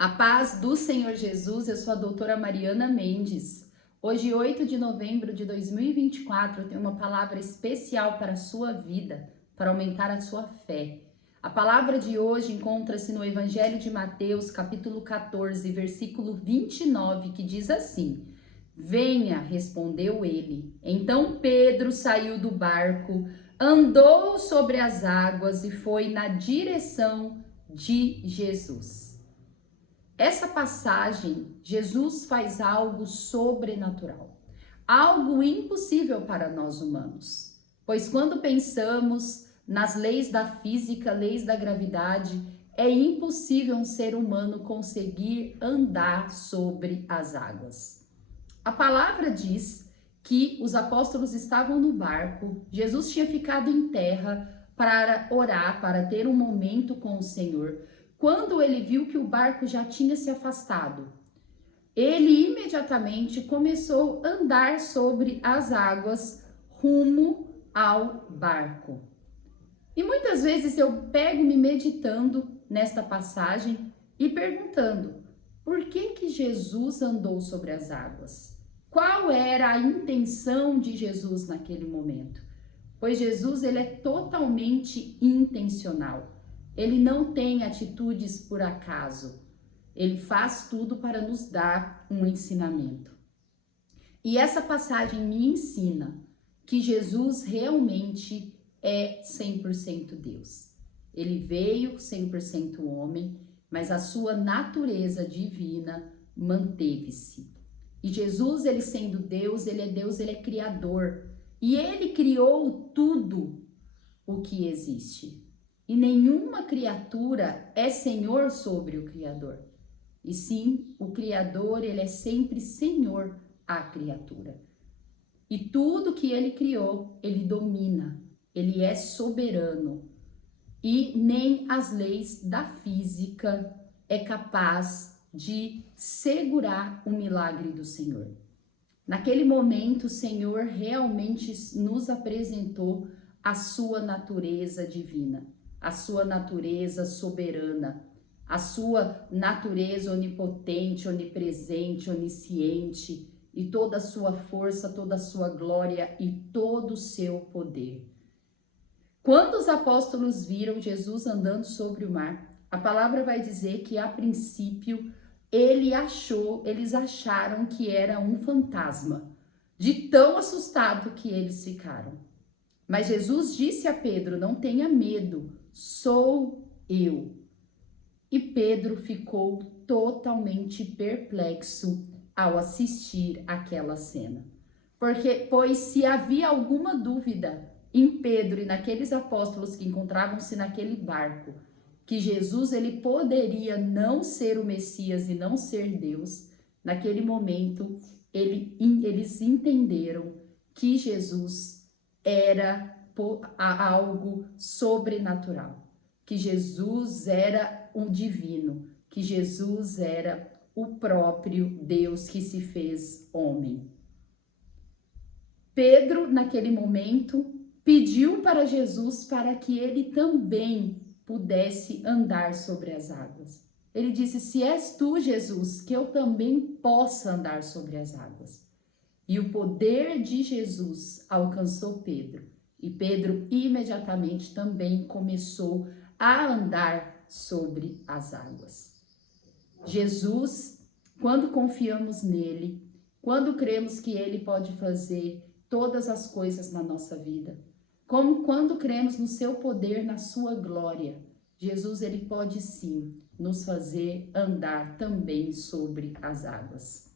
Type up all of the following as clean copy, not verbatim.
A paz do Senhor Jesus, eu sou a doutora Mariana Mendes. Hoje, 8 de novembro de 2024, eu tenho uma palavra especial para a sua vida, para aumentar a sua fé. A palavra de hoje encontra-se no Evangelho de Mateus, capítulo 14, versículo 29, que diz assim: Venha, respondeu ele. Então Pedro saiu do barco, andou sobre as águas e foi na direção de Jesus. Essa passagem, Jesus faz algo sobrenatural, algo impossível para nós humanos, pois quando pensamos nas leis da física, leis da gravidade, é impossível um ser humano conseguir andar sobre as águas. A palavra diz que os apóstolos estavam no barco, Jesus tinha ficado em terra para orar, para ter um momento com o Senhor. Quando ele viu que o barco já tinha se afastado, ele imediatamente começou a andar sobre as águas rumo ao barco. E muitas vezes eu pego me meditando nesta passagem e perguntando: por que Jesus andou sobre as águas? Qual era a intenção de Jesus naquele momento? Pois Jesus, ele é totalmente intencional. Ele não tem atitudes por acaso. Ele faz tudo para nos dar um ensinamento. E essa passagem me ensina que Jesus realmente é 100% Deus. Ele veio 100% homem, mas a sua natureza divina manteve-se. E Jesus, ele sendo Deus, ele é criador. E ele criou tudo o que existe. E nenhuma criatura é senhor sobre o Criador. E sim, o Criador, ele é sempre senhor à criatura. E tudo que ele criou, ele domina. Ele é soberano. E nem as leis da física é capaz de segurar o milagre do Senhor. Naquele momento, o Senhor realmente nos apresentou a sua natureza divina, a sua natureza soberana, a sua natureza onipotente, onipresente, onisciente, e toda a sua força, toda a sua glória e todo o seu poder. Quando os apóstolos viram Jesus andando sobre o mar, a palavra vai dizer que a princípio eles acharam que era um fantasma, de tão assustado que eles ficaram. Mas Jesus disse a Pedro: não tenha medo, sou eu. E Pedro ficou totalmente perplexo ao assistir aquela cena. Pois se havia alguma dúvida em Pedro e naqueles apóstolos que encontravam-se naquele barco, que Jesus ele poderia não ser o Messias e não ser Deus, naquele momento eles entenderam que Jesus era algo sobrenatural, que Jesus era um divino, que Jesus era o próprio Deus que se fez homem. Pedro, naquele momento, pediu para Jesus para que ele também pudesse andar sobre as águas. Ele disse: se és tu, Jesus, que eu também possa andar sobre as águas. E o poder de Jesus alcançou Pedro. E Pedro imediatamente também começou a andar sobre as águas. Jesus, quando confiamos nele, quando cremos que ele pode fazer todas as coisas na nossa vida, como quando cremos no seu poder, na sua glória, Jesus, ele pode sim nos fazer andar também sobre as águas.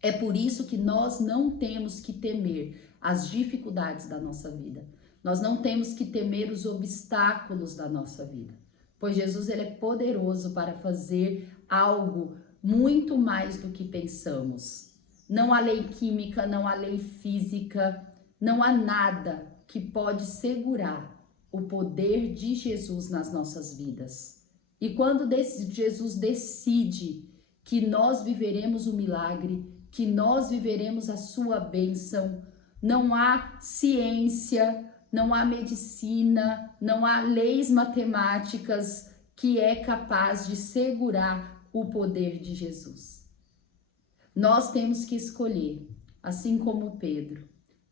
É por isso que nós não temos que temer as dificuldades da nossa vida. Nós não temos que temer os obstáculos da nossa vida, pois Jesus, ele é poderoso para fazer algo muito mais do que pensamos. Não há lei química, não há lei física, não há nada que pode segurar o poder de Jesus nas nossas vidas. E quando Jesus decide que nós viveremos o milagre, que nós viveremos a sua bênção, não há ciência, não há medicina, não há leis matemáticas que é capaz de segurar o poder de Jesus. Nós temos que escolher, assim como Pedro,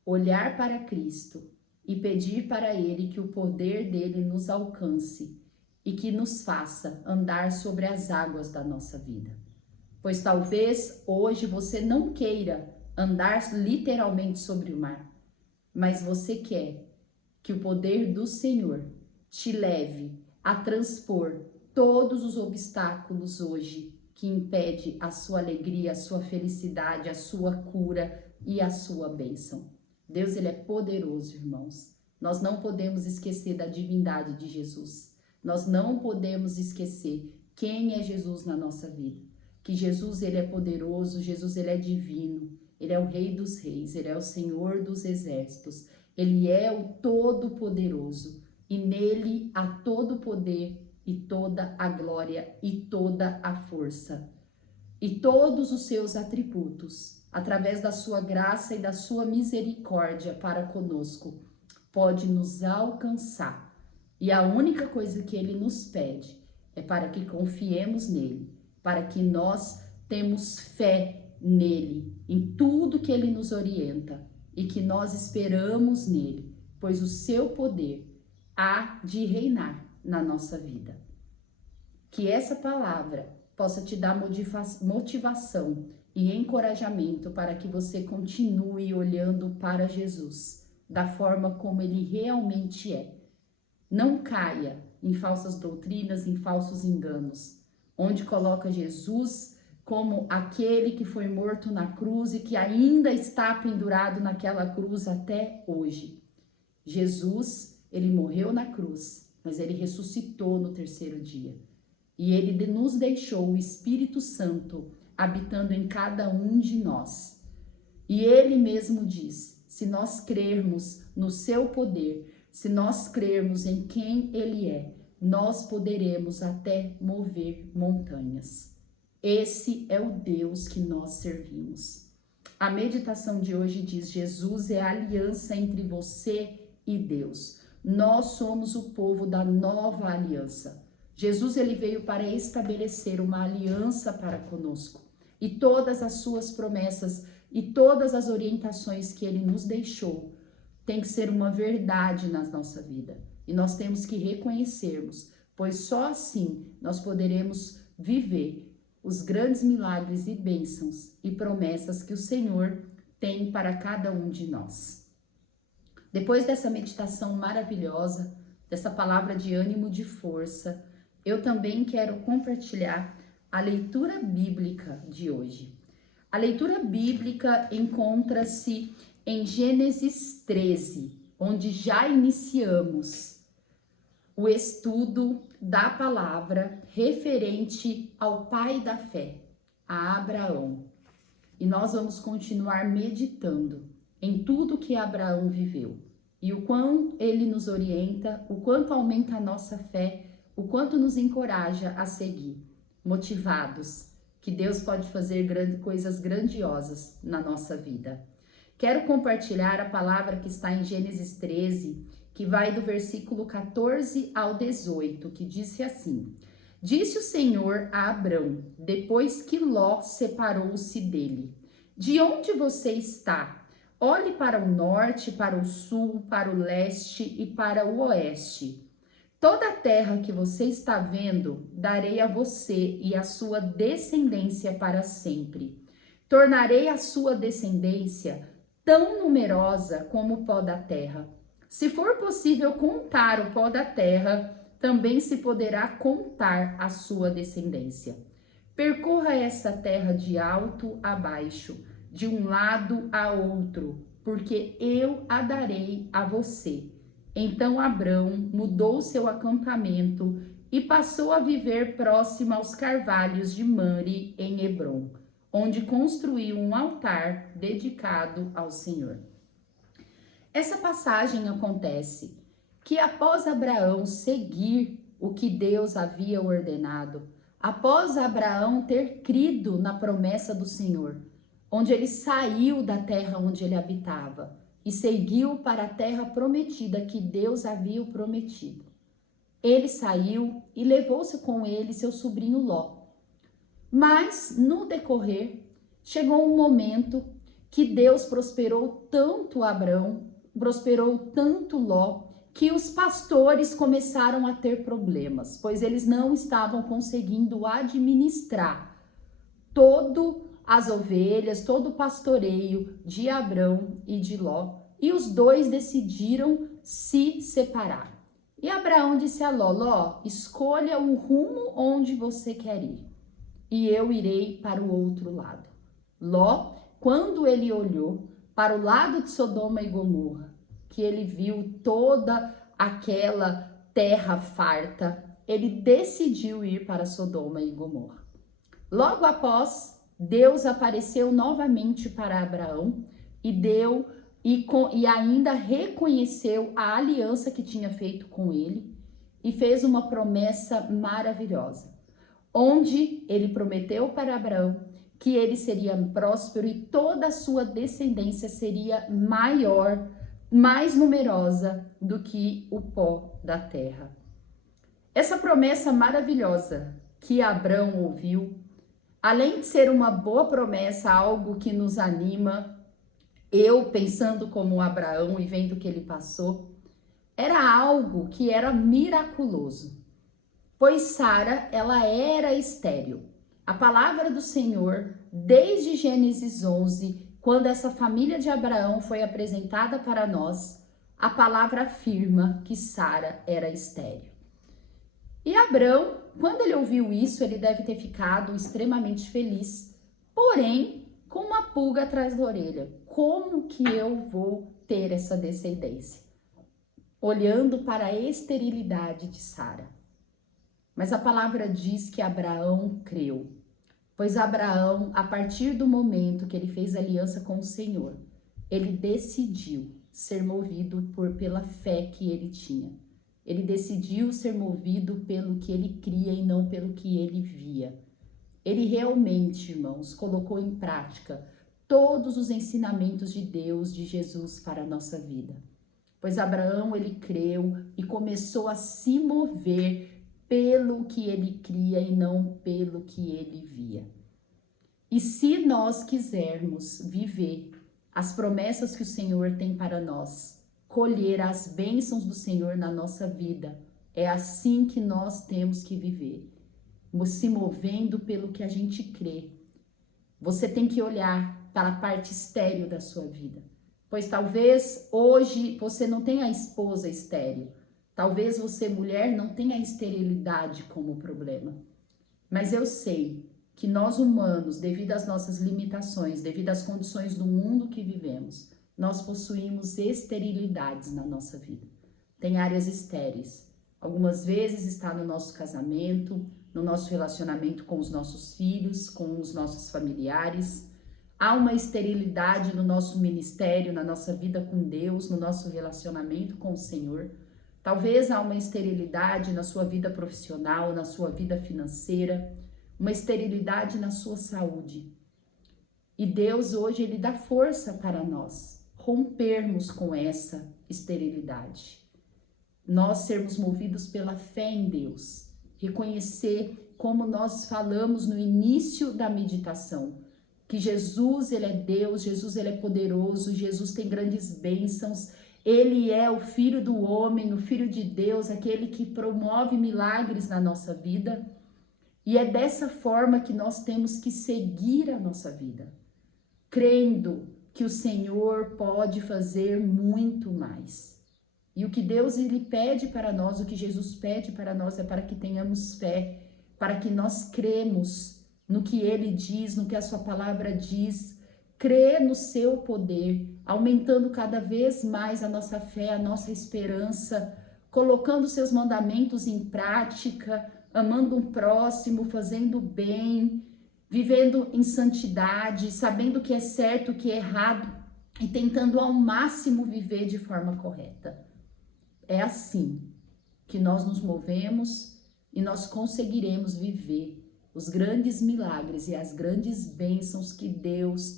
olhar para Cristo e pedir para Ele que o poder dele nos alcance e que nos faça andar sobre as águas da nossa vida. Pois talvez hoje você não queira andar literalmente sobre o mar, mas você quer que o poder do Senhor te leve a transpor todos os obstáculos hoje que impede a sua alegria, a sua felicidade, a sua cura e a sua bênção. Deus, ele é poderoso, irmãos. Nós não podemos esquecer da divindade de Jesus. Nós não podemos esquecer quem é Jesus na nossa vida. Que Jesus, ele é poderoso, Jesus, ele é divino, ele é o Rei dos Reis, ele é o Senhor dos Exércitos, ele é o Todo-Poderoso e nele há todo o poder e toda a glória e toda a força. E todos os seus atributos, através da sua graça e da sua misericórdia para conosco, pode nos alcançar. E a única coisa que ele nos pede é para que confiemos nele, para que nós temos fé nele, em tudo que ele nos orienta e que nós esperamos nele, pois o seu poder há de reinar na nossa vida. Que essa palavra possa te dar motivação e encorajamento para que você continue olhando para Jesus, da forma como ele realmente é. Não caia em falsas doutrinas, em falsos enganos, onde coloca Jesus como aquele que foi morto na cruz e que ainda está pendurado naquela cruz até hoje. Jesus, ele morreu na cruz, mas ele ressuscitou no terceiro dia. E ele nos deixou o Espírito Santo habitando em cada um de nós. E ele mesmo diz, se nós crermos no seu poder, se nós crermos em quem ele é, nós poderemos até mover montanhas. Esse é o Deus que nós servimos. A meditação de hoje diz, Jesus é a aliança entre você e Deus. Nós somos o povo da nova aliança. Jesus, ele veio para estabelecer uma aliança para conosco. E todas as suas promessas e todas as orientações que ele nos deixou tem que ser uma verdade na nossa vida. E nós temos que reconhecermos, pois só assim nós poderemos viver os grandes milagres e bênçãos e promessas que o Senhor tem para cada um de nós. Depois dessa meditação maravilhosa, dessa palavra de ânimo, de força, eu também quero compartilhar a leitura bíblica de hoje. A leitura bíblica encontra-se em Gênesis 13, onde já iniciamos o estudo da palavra referente ao pai da fé, a Abraão. E nós vamos continuar meditando em tudo que Abraão viveu e o quanto ele nos orienta, o quanto aumenta a nossa fé, o quanto nos encoraja a seguir, motivados, que Deus pode fazer coisas grandiosas na nossa vida. Quero compartilhar a palavra que está em Gênesis 13, que vai do versículo 14 ao 18, que disse assim: Disse o Senhor a Abrão, depois que Ló separou-se dele: De onde você está? Olhe para o norte, para o sul, para o leste e para o oeste. Toda a terra que você está vendo, darei a você e a sua descendência para sempre. Tornarei a sua descendência tão numerosa como o pó da terra. Se for possível contar o pó da terra, também se poderá contar a sua descendência. Percorra essa terra de alto a baixo, de um lado a outro, porque eu a darei a você. Então Abrão mudou seu acampamento e passou a viver próximo aos carvalhos de Mamre, em Hebrom, onde construiu um altar dedicado ao Senhor. Essa passagem acontece que após Abraão seguir o que Deus havia ordenado, após Abraão ter crido na promessa do Senhor, onde ele saiu da terra onde ele habitava e seguiu para a terra prometida que Deus havia o prometido. Ele saiu e levou-se com ele seu sobrinho Ló. Mas no decorrer, chegou um momento que Deus prosperou tanto Abrão, prosperou tanto Ló, que os pastores começaram a ter problemas, pois eles não estavam conseguindo administrar todo as ovelhas, todo o pastoreio de Abrão e de Ló, e os dois decidiram se separar. E Abraão disse a Ló: Ló, escolha o rumo onde você quer ir, e eu irei para o outro lado. Ló, quando ele olhou para o lado de Sodoma e Gomorra, que ele viu toda aquela terra farta, ele decidiu ir para Sodoma e Gomorra. Logo após, Deus apareceu novamente para Abraão e ainda reconheceu a aliança que tinha feito com ele e fez uma promessa maravilhosa, onde ele prometeu para Abraão que ele seria próspero e toda a sua descendência seria maior, mais numerosa do que o pó da terra. Essa promessa maravilhosa que Abraão ouviu, além de ser uma boa promessa, algo que nos anima, eu pensando como Abraão e vendo o que ele passou, era algo que era miraculoso, pois Sara, ela era estéril. A palavra do Senhor, desde Gênesis 11, quando essa família de Abraão foi apresentada para nós, a palavra afirma que Sara era estéril. E Abraão, quando ele ouviu isso, ele deve ter ficado extremamente feliz, porém com uma pulga atrás da orelha. Como que eu vou ter essa descendência? Olhando para a esterilidade de Sara. Mas a palavra diz que Abraão creu, pois Abraão, a partir do momento que ele fez aliança com o Senhor, ele decidiu ser movido pela fé que ele tinha. Ele decidiu ser movido pelo que ele cria e não pelo que ele via. Ele realmente, irmãos, colocou em prática todos os ensinamentos de Deus, de Jesus para a nossa vida. Pois Abraão, ele creu e começou a se mover pelo que ele cria e não pelo que ele via. E se nós quisermos viver as promessas que o Senhor tem para nós, colher as bênçãos do Senhor na nossa vida, é assim que nós temos que viver, se movendo pelo que a gente crê. Você tem que olhar para a parte estéril da sua vida, pois talvez hoje você não tenha a esposa estéril, talvez você, mulher, não tenha a esterilidade como problema, mas eu sei que nós humanos, devido às nossas limitações, devido às condições do mundo que vivemos, nós possuímos esterilidades na nossa vida. Tem áreas estéreis. Algumas vezes está no nosso casamento, no nosso relacionamento com os nossos filhos, com os nossos familiares. Há uma esterilidade no nosso ministério, na nossa vida com Deus, no nosso relacionamento com o Senhor. Talvez há uma esterilidade na sua vida profissional, na sua vida financeira, uma esterilidade na sua saúde. E Deus hoje, ele dá força para nós rompermos com essa esterilidade. Nós sermos movidos pela fé em Deus, reconhecer, como nós falamos no início da meditação, que Jesus, ele é Deus, Jesus, ele é poderoso, Jesus tem grandes bênçãos, ele é o Filho do homem, o Filho de Deus, aquele que promove milagres na nossa vida. E é dessa forma que nós temos que seguir a nossa vida, crendo que o Senhor pode fazer muito mais. E o que Deus ele pede para nós, o que Jesus pede para nós é para que tenhamos fé, para que nós cremos no que ele diz, no que a sua palavra diz, crê no seu poder, aumentando cada vez mais a nossa fé, a nossa esperança, colocando seus mandamentos em prática, amando um próximo, fazendo bem, vivendo em santidade, sabendo o que é certo, o que é errado e tentando ao máximo viver de forma correta. É assim que nós nos movemos e nós conseguiremos viver os grandes milagres e as grandes bênçãos que Deus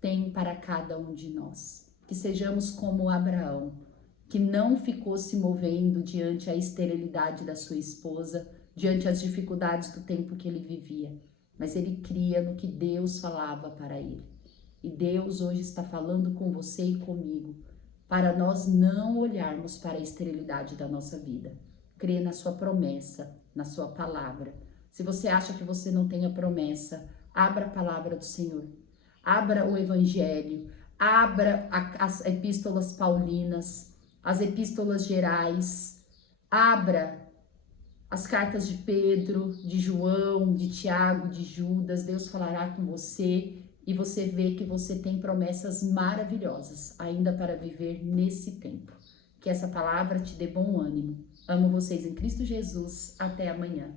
tem para cada um de nós. Que sejamos como Abraão, que não ficou se movendo diante a esterilidade da sua esposa, diante as dificuldades do tempo que ele vivia, mas ele cria no que Deus falava para ele. E Deus hoje está falando com você e comigo, para nós não olharmos para a esterilidade da nossa vida. Crê na sua promessa, na sua palavra. Se você acha que você não tem a promessa, abra a palavra do Senhor. Abra o Evangelho, abra as epístolas paulinas, as epístolas gerais, abra as cartas de Pedro, de João, de Tiago, de Judas. Deus falará com você e você vê que você tem promessas maravilhosas ainda para viver nesse tempo. Que essa palavra te dê bom ânimo. Amo vocês em Cristo Jesus. Até amanhã.